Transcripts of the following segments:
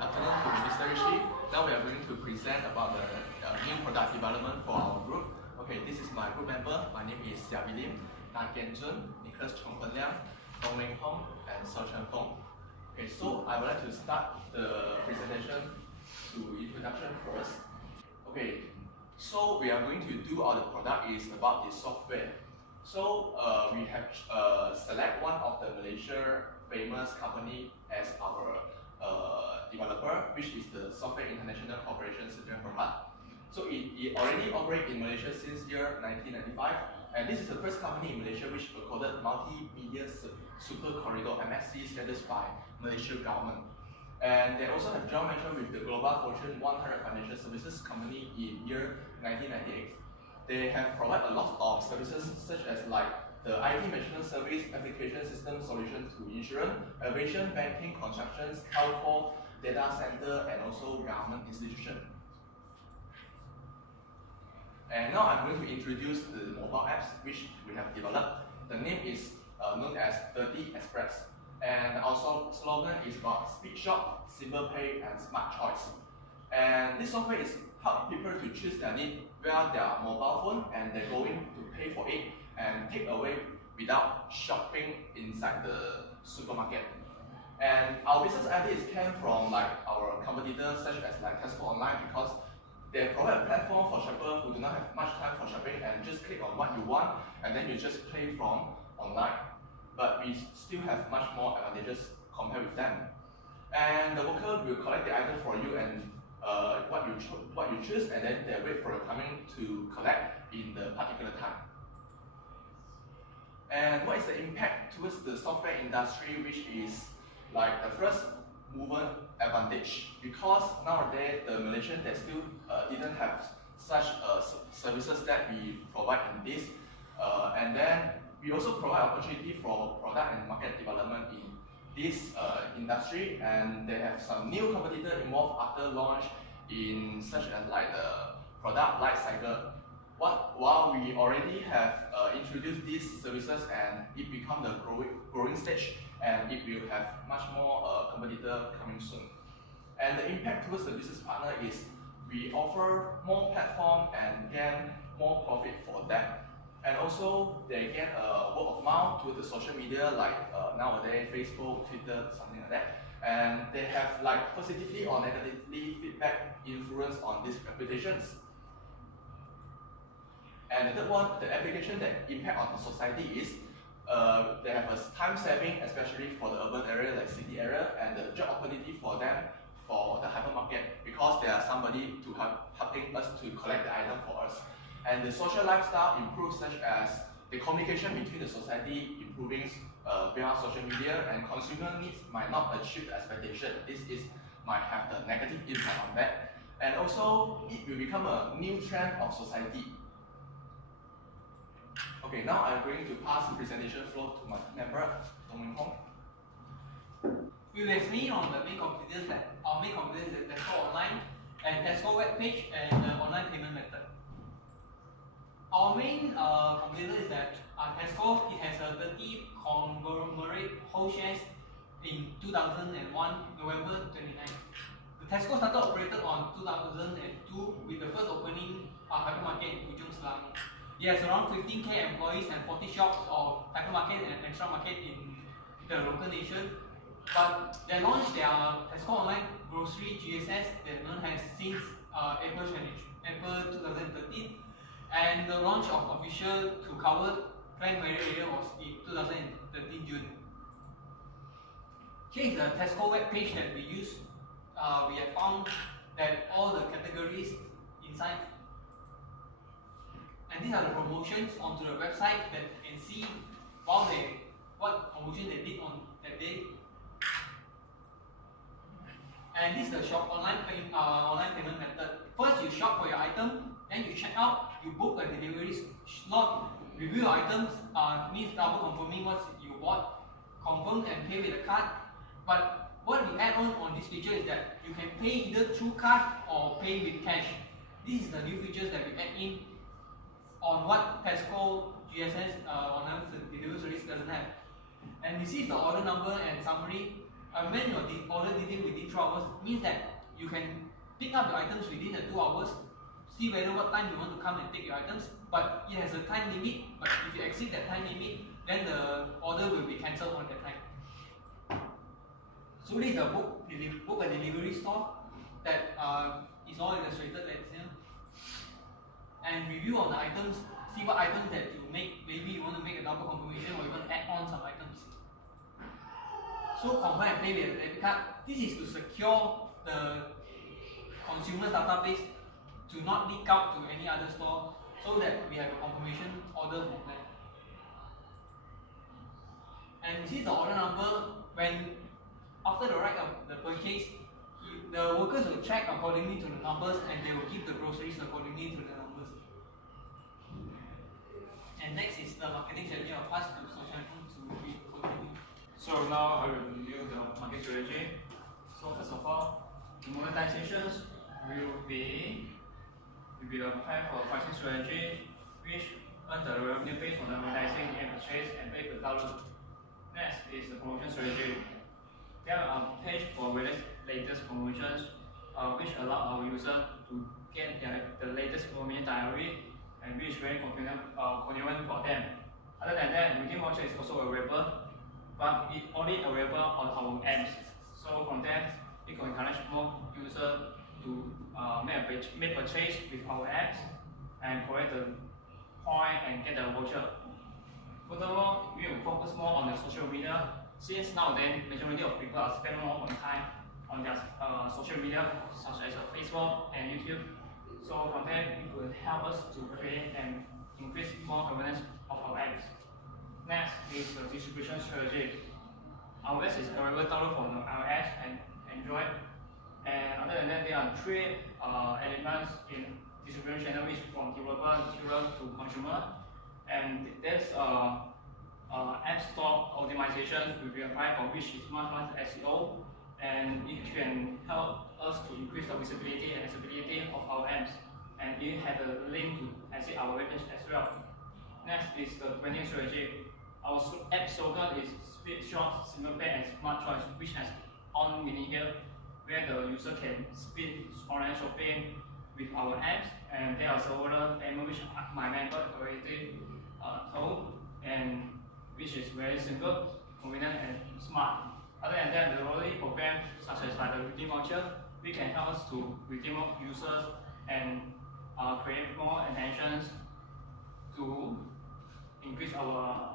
afternoon to Mr. Rishi. Now we are going to present about the new product development for our group. Okay, this is my group member. My name is Xia Lim, Dan Kian Jun, Nicholas Chong Liang, Dong Wing Hong, and Sao Chen Fong. Okay, so I would like to start the presentation to introduction first. Okay, so we are going to do our product is about the software. So we have select one of the Malaysia famous company as our developer, which is the Software International Corporation Sdn Bhd. So it already operates in Malaysia since year 1995, and this is the first company in Malaysia which accorded multimedia super corridor (MSC) status by Malaysia government. And they also have joint venture with the Global Fortune 100 financial services company in year 1998. They have provided a lot of services such as like the IT management service, application system solution to insurance, aviation, banking, constructions, telco, data center, and also government institution. And now I'm going to introduce the mobile apps which we have developed. The name is known as 30 Express. And our slogan is about speed shop, simple pay, and smart choice. And this software is help people to choose their need via their mobile phone, and they're going to pay for it and take away without shopping inside the supermarket. And our business ideas came from like our competitors such as like Tesco Online, because they provide a platform for shoppers who do not have much time for shopping and just click on what you want and then you just pay from online. But we still have much more advantages compared with them. And the worker will collect the item for you and what you choose, and then they wait for your coming to collect in the particular time. And what is the impact towards the software industry, which is like the first mover advantage, because nowadays the Malaysians they still didn't have such services that we provide in this, and then we also provide opportunity for product and market development in this industry, and they have some new competitor involved after launch in such as like the product life cycle. While we already have introduced these services and it become the growing stage, and it will have much more competitor coming soon. And the impact towards the business partner is we offer more platform and gain more profit for them. And also they get a word of mouth to the social media like nowadays Facebook, Twitter, something like that. And they have like positively or negatively feedback influence on these reputations. And the third one, the application that impact on the society is they have a time saving, especially for the urban area like city area, and the job opportunity for them for the hypermarket, because there are somebody to helping us to collect the item for us. And the social lifestyle improves, such as the communication between the society improving via social media, and consumer needs might not achieve the expectation. This might have the negative impact on that. And also it will become a new trend of society. Okay, now I'm going to pass the presentation floor to my member, Dong Wing Hong. We will explain on the main competitors that our main competitors is Tesco Online and Tesco web page and the online payment method. Our main competitor is that Tesco. It has a 30 conglomerate whole shares in 2001 November 29. The Tesco started operated on 2002 with the first opening hypermarket in Ujung Selangor. It has around 15,000 employees and 40 shops of hypermarket and extra market in the local nation. But they launched their Tesco Online Grocery GSS that known as since April 2013, and the launch of official to cover Klang area was in 2013 June. Here is the Tesco web page that we use. We have found that all the categories inside. And these are the promotions onto the website that you can see what promotion they did on that day. And this is the shop online payment method. First, you shop for your item, then you check out, you book a delivery slot, review your items, means double confirming what you bought, confirm and pay with a card. But what we add on this feature is that you can pay either through card or pay with cash. This is the new features that we add in on what Tesco GSS online delivery service doesn't have. And this is the order number and summary amend your order detail within 2 hours means that you can pick up the items within the 2 hours, see whether what time you want to come and take your items, but it has a time limit. But if you exceed that time limit, then the order will be cancelled on that time. So this is a book and delivery store that is all illustrated that's here. And review on the items, see what items that you make. Maybe you want to make a double confirmation or you want to add on some items. So compare and pay with the debit card. This is to secure the consumer's database to not leak out to any other store, so that we have a confirmation order from them. And this is the order number. When after the write of the purchase, the workers will check accordingly to the numbers and they will give the groceries accordingly to the numbers. And next is the marketing strategy. I'll pass to Social to continue. So now I will review the market strategy. So first of all, the monetizations will be the plan for pricing strategy, which earns the revenue based on the monetizing and purchase and pay per download. Next is the promotion strategy. There are pages for various latest promotions, which allow our user to get the latest promotion diary, and which is very convenient for them. Other than that, redeem voucher is also available, but it only available on our apps. So from there, it can encourage more users to make purchase with our apps and collect the point and get the voucher. Furthermore, we will focus more on the social media, since nowadays majority of people are spending more time on their social media such as Facebook and YouTube. So from there, it will help us to create and increase more awareness of our apps. Next is the distribution strategy. Our apps is available download from our apps and Android. And other than that, there are 3 elements in distribution channel, which from developer to consumer. And there's app store optimization will be applied for, which is much SEO, and it can help us to increase the visibility and accessibility of our apps, and it has a link to exit our webpage as well. Next is the branding strategy. Our app slogan is speed, short, simple pay, and smart choice, which has on meaning here, where the user can speed online shopping with our apps, and there are several payment which my member already told, and which is very simple, convenient, and smart. Other than that, the loyalty program, such as like the redeem voucher, we can help us to redeem more users and create more attentions to increase our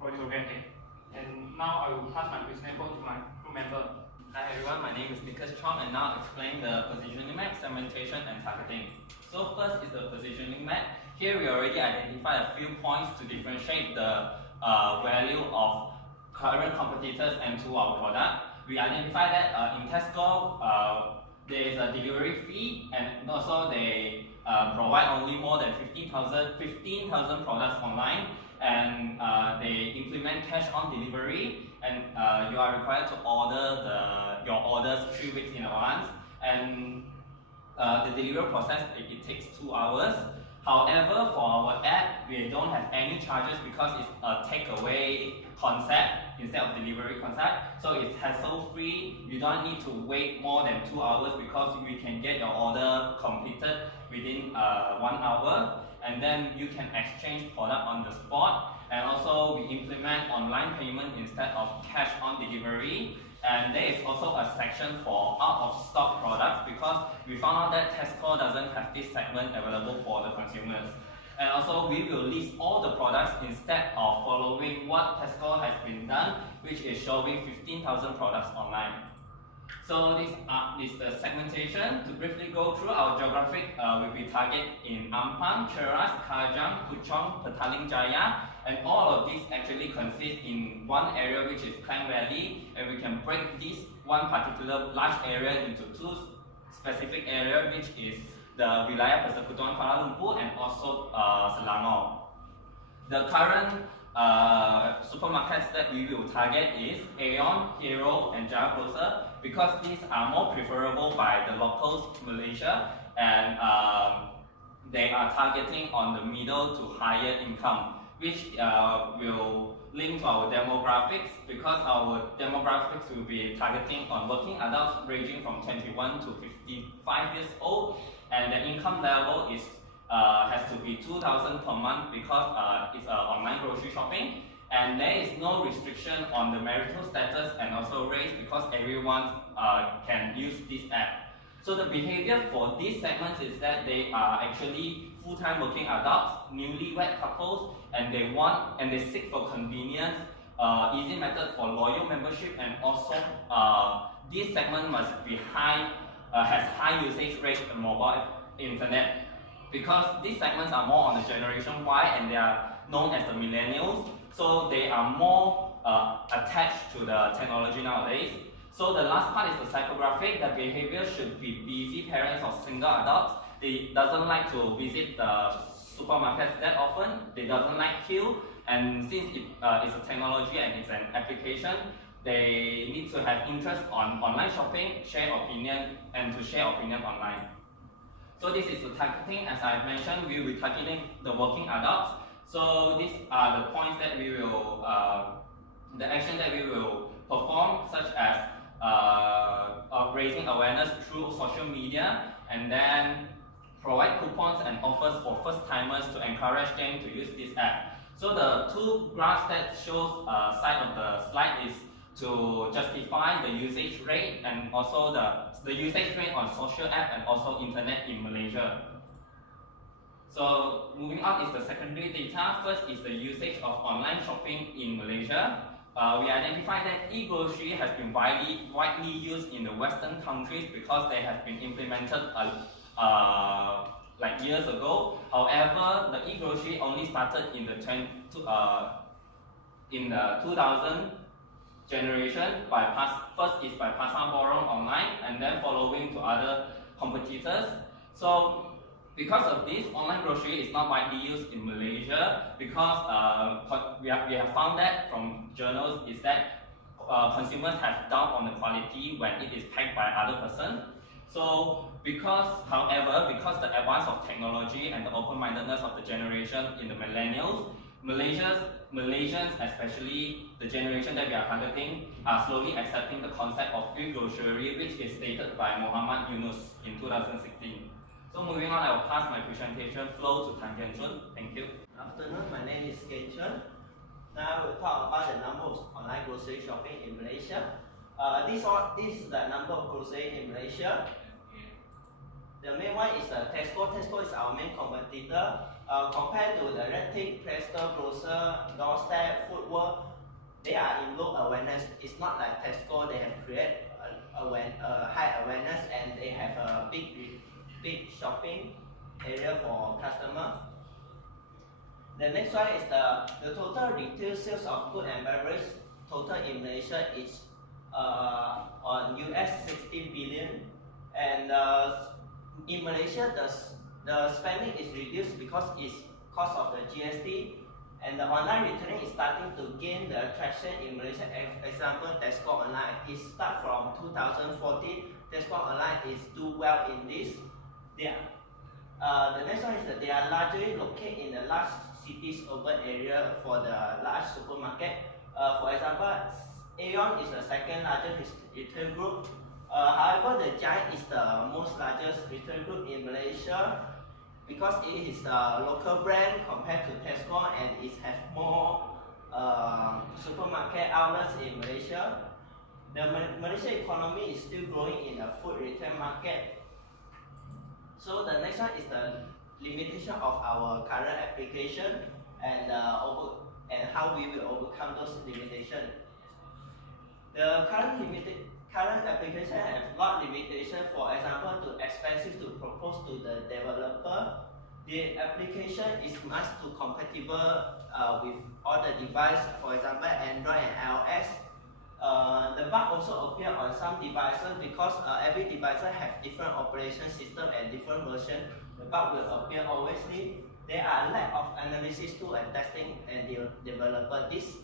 loyalty program. And now I will pass my example to my group member. Hi everyone, my name is Nicholas Chong, and now I'll explain the positioning map, segmentation, and targeting. So first is the positioning map. Here we already identified a few points to differentiate the value of current competitors and to our product. We identified that in Tesco, there is a delivery fee, and also they provide only more than 15,000 products online, and they implement cash on delivery, and you are required to order your orders 3 weeks in advance, and the delivery process it takes 2 hours. However, for our app, we don't have any charges because it's a takeaway concept instead of delivery concept. So it's hassle-free. You don't need to wait more than 2 hours because we can get your order completed within 1 hour, and then you can exchange product on the spot. And also, we implement online payment instead of cash on delivery. And there is also a section for out-of-stock products because we found out that Tesco doesn't have this segment available for the consumers. And also, we will list all the products instead of following what Tesco has been done, which is showing 15,000 products online. So this is the segmentation. To briefly go through our geographic, we will target in Ampang, Cheras, Kajang, Puchong, Petaling Jaya, and all of these actually consist in one area, which is Klang Valley, and we can break this one particular large area into 2 specific areas, which is the Wilayah Persekutuan Kuala Lumpur and also Selangor. The current supermarkets that we will target is Aeon, Hero, and Jaya Grocer, because these are more preferable by the locals Malaysia, and they are targeting on the middle to higher income, which will link to our demographics because our demographics will be targeting on working adults ranging from 21 to 55 years old, and the income level is has to be 2,000 per month because it's online grocery shopping, and there is no restriction on the marital status and also race because everyone can use this app. So the behavior for these segments is that they are actually full-time working adults, newlywed couples, and they seek for convenience, easy method for loyal membership, and also this segment must be has high usage rate in mobile internet because these segments are more on the generation Y and they are known as the millennials, so they are more attached to the technology nowadays. So the last part is the psychographic. The behavior should be busy parents or single adults. They doesn't like to visit the supermarkets that often. They doesn't like queue, and since it's a technology and it's an application, they need to have interest on online shopping, share opinion, and to share opinion online. So this is the targeting. As I mentioned, we will be targeting the working adults. So these are the points that we will, the action that we will perform, such as raising awareness through social media, and then provide coupons and offers for first-timers to encourage them to use this app. So the two graphs that shows side of the slide is to justify the usage rate and also the usage rate on social app and also internet in Malaysia. So moving on is the secondary data. First is the usage of online shopping in Malaysia. We identified that e-grocery has been widely used in the Western countries because they have been implemented like years ago. However, the e-grocery only started in the 2000 generation first is by Pasar Borong online and then following to other competitors. So because of this, online grocery is not widely used in Malaysia because we have found that from journals is that consumers have doubt on the quality when it is packed by other person. So however, because the advance of technology and the open-mindedness of the generation in the millennials, Malaysians, especially the generation that we are targeting, are slowly accepting the concept of e-grocery, which is stated by Muhammad Yunus in 2016. So moving on, I will pass my presentation flow to Tan Kian Chun. Thank you. Good afternoon, my name is Kian Chun. Now we'll talk about the number of online grocery shopping in Malaysia. This is the number of grocery in Malaysia. The main one is Tesco. Tesco is our main competitor. Compared to the Red Tick, Presto, Grocer, Doorstep, Food World, they are in low awareness. It's not like Tesco, they have created a high awareness and they have a big shopping area for customer. The next one is the total retail sales of food and beverage total in Malaysia is on US 16 billion, and in Malaysia the spending is reduced because it's cost of the GST, and the online retailing is starting to gain the traction in Malaysia. Example, Tesco Online. It starts from 2014. Tesco Online is do well in this. The next one is that they are largely located in the large cities, urban area for the large supermarket. For example, Aeon is the second largest retail group. However, the Giant is the most largest retail group in Malaysia because it is a local brand compared to Tesco and it has more supermarket outlets in Malaysia. The Malaysian economy is still growing in the food retail market. So the next one is the limitation of our current application and how we will overcome those limitations. The current application has a lot of limitations. For example, too expensive to propose to the developer. The application is must to compatible with all the devices, for example Android and iOS. The bug also appear on some devices because every device has different operation system and different version. The bug will appear always. There are lack of analysis tool and testing and developer. This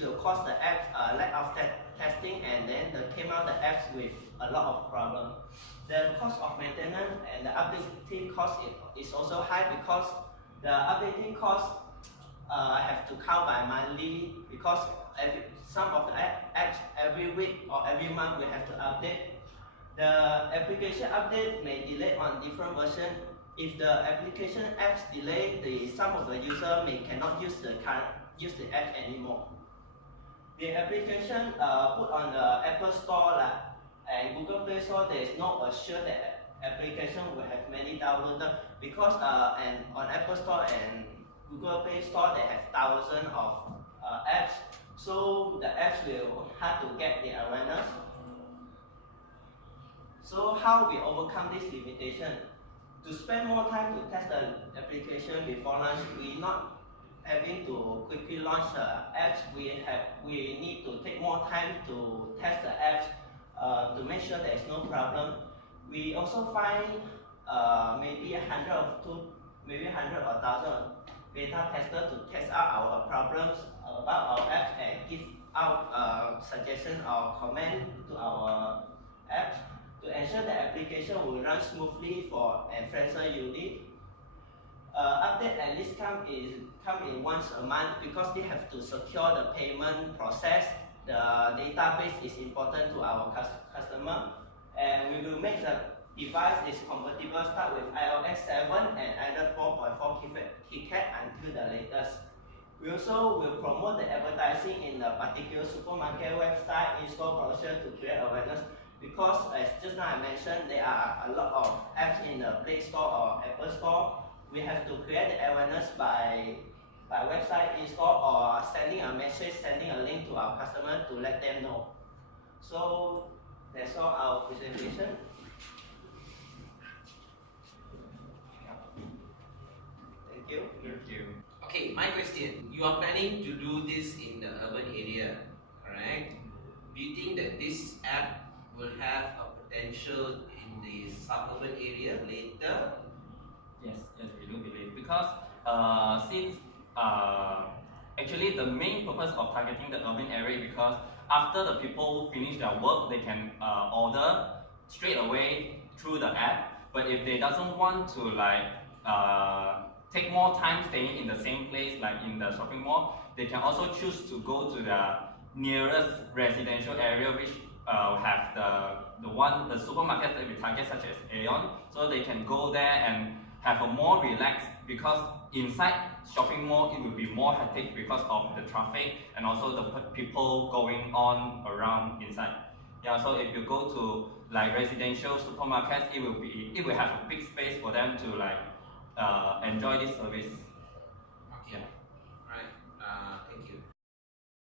will cause the apps lack of testing, and then came out the apps with a lot of problems. The cost of maintenance and the updating cost is also high because the updating cost have to count by monthly because some of the apps every week or every month we have to update. The application update may delay on different version. If the application apps delay, some of the user cannot use the app anymore. The application put on the Apple Store and Google Play Store, there is no assure that application will have many downloaders because and on Apple Store and Google Play Store they have thousands of apps, so the apps will hard to get the awareness. So how we overcome this limitation? To spend more time to test the application before launch, we not having to quickly launch the apps. We need to take more time to test the apps to make sure there is no problem. We also find maybe 100 or 1,000 beta testers to test out our problems about our apps and give out suggestions or comment to our apps to ensure the application will run smoothly and friendly users. Update at least come in once a month because they have to secure the payment process. The database is important to our customer, and we will make the device is compatible start with iOS 7 and Android 4.4 KitKat until the latest. We also will promote the advertising in the particular supermarket website in-store brochure to create awareness because as just now I mentioned, there are a lot of apps in the Play Store or Apple Store. We have to create the awareness by website in-store or sending a message, sending a link to our customer to let them know. So that's all our presentation. Thank you. Thank you. Okay, my question. You are planning to do this in the urban area, correct? Do you think that this app will have a potential in the suburban area later? Yes, we do believe because since actually the main purpose of targeting the urban area because after the people finish their work, they can order straight away through the app. But if they doesn't want to take more time staying in the same place like in the shopping mall, they can also choose to go to the nearest residential area which have the supermarket that we target such as Aeon, so they can go there and have a more relaxed because inside shopping mall it will be more hectic because of the traffic and also the people going on around inside. Yeah, so if you go to like residential supermarkets, it will have a big space for them to enjoy this service.